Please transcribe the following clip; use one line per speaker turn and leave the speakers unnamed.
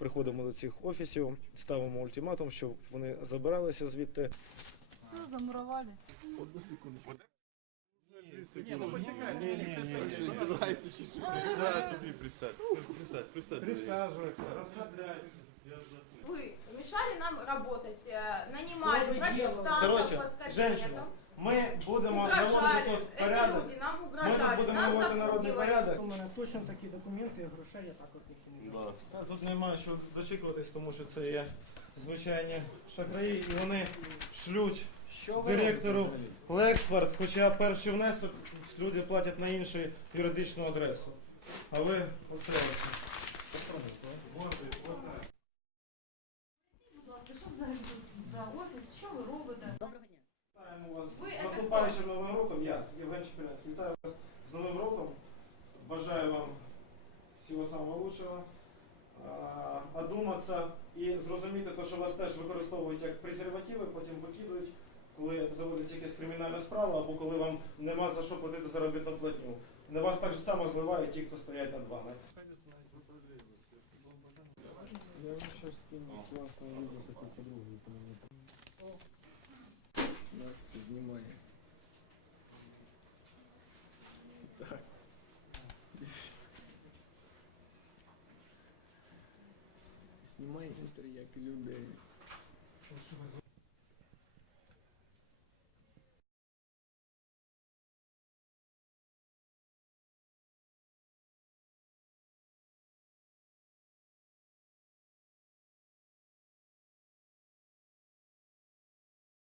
приходимо до цих офісів, ставимо ультиматум, щоб вони забиралися звідти.
Все, замуровали.
Присядь туди, присядь. Присядь, присядь.
Присаджуйся, розслабляйся.
Вы мешали нам работать, э, нанимали протестантов под кабинетом,
ми будемо наводити тут порядок. Ми тут будемо
нас
наводити народний порядок.
У мене точно такі документи, грошей я так от їх і не
Да.
Тут немає що дочікуватись, тому що це є звичайні шахраї, і вони шлють
Що
директору Лексфорд, хоча перший внесок люди платять на іншу юридичну адресу. А ви оце.
Будь ласка, що взагалі тут за офіс? Що ви робите?
Вітаємо вас
Ви
з наступаючим новим роком. Я, Євген Чепелянський, вітаю вас з новим роком. Бажаю вам всього самого лучшого. Одуматися і зрозуміти те, що вас теж використовують як презервативи, потім викидують, коли заводиться якась кримінальна справа, або коли вам нема за що платити заробітну платню. На вас так же само зливають ті, хто стоять над вами.
Я вам сейчас скину классное видео с такой подругой. Нас знімає. Знімай інтер як людей.